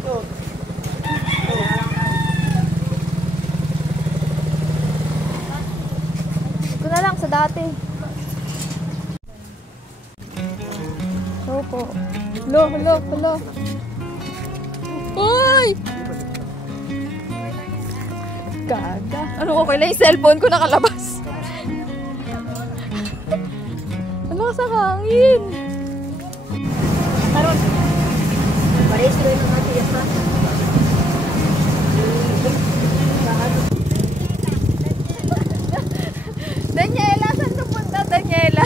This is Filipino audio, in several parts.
Ito na lang sa dati. Opo. Hello. Uy! Gaga. Ano, okay lang yung cellphone ko nakalabas. Ano ka sa hangin? Karon. Pares ko yung mga tiyasa. Daniela, saan ka punta, Daniela?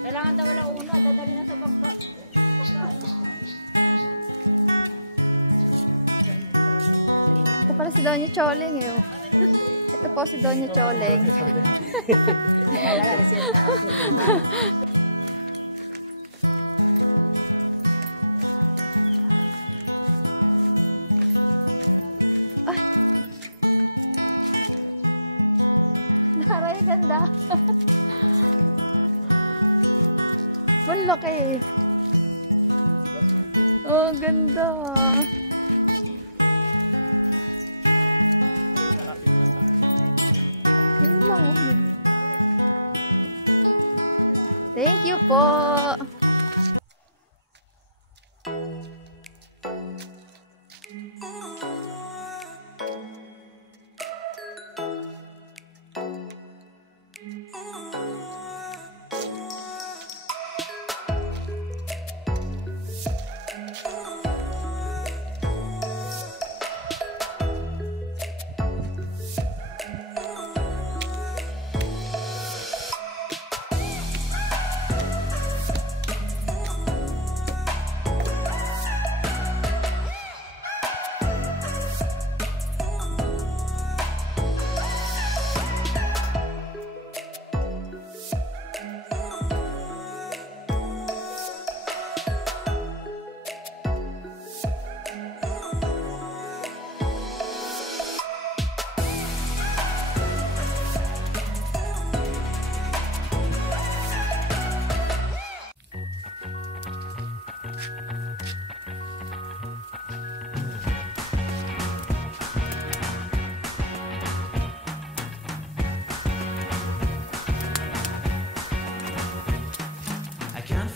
Kailangan daw wala uno, dadali na sa bangka. Ito pala si Doña Choling eh. Ito po si Doña Choling. Ay! Naray, ganda. Malaki. Oh, ganda. Ayun lang, oh. Thank you po.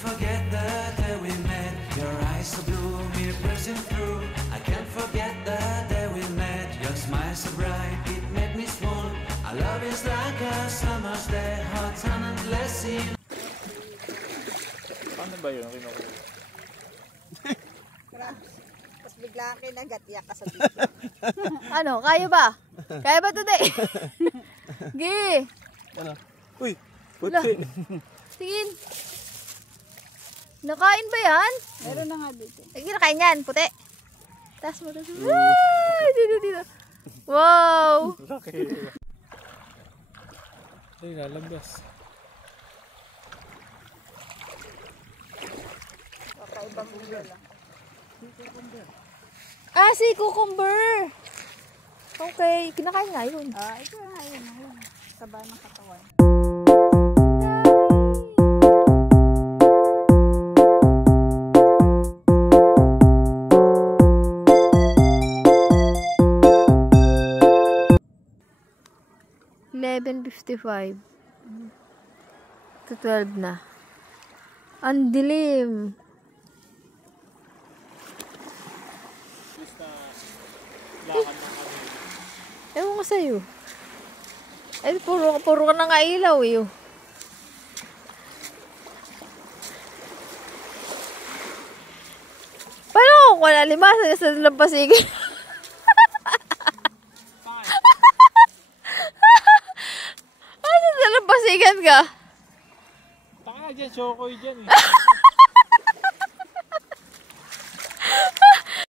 Forget the day we met. Your eyes so blue, me pressing through. I can't forget the day we met. Your smile so bright, it made me swoon. Our love is like a summer's day, hot and endless. Paano ba yun? Tapos bigla kinagatiyak ka sa dito. Ano, kaya ba? Kaya ba today? Gi! Ano? Uy! Puti! Tingin! Nakain ba yan? Meron na nga dito. Kinakain yan, puti. Taas mo. Ay, dito. Wow! Laki. Ay, lalabas. Kakaibang ulo lang. Ah, si cucumber. Okay, kinakain nga yun. Ito nga yun. Saba ng katawan. $11.55 to 12 na. Ang dilim. Ewan ko sa'yo. Ay, puro ka na nga ilaw eh. Paano kung wala limasan sa lampasigin? Ano sa lampasigan ka? Taka na dyan, chokoy dyan eh.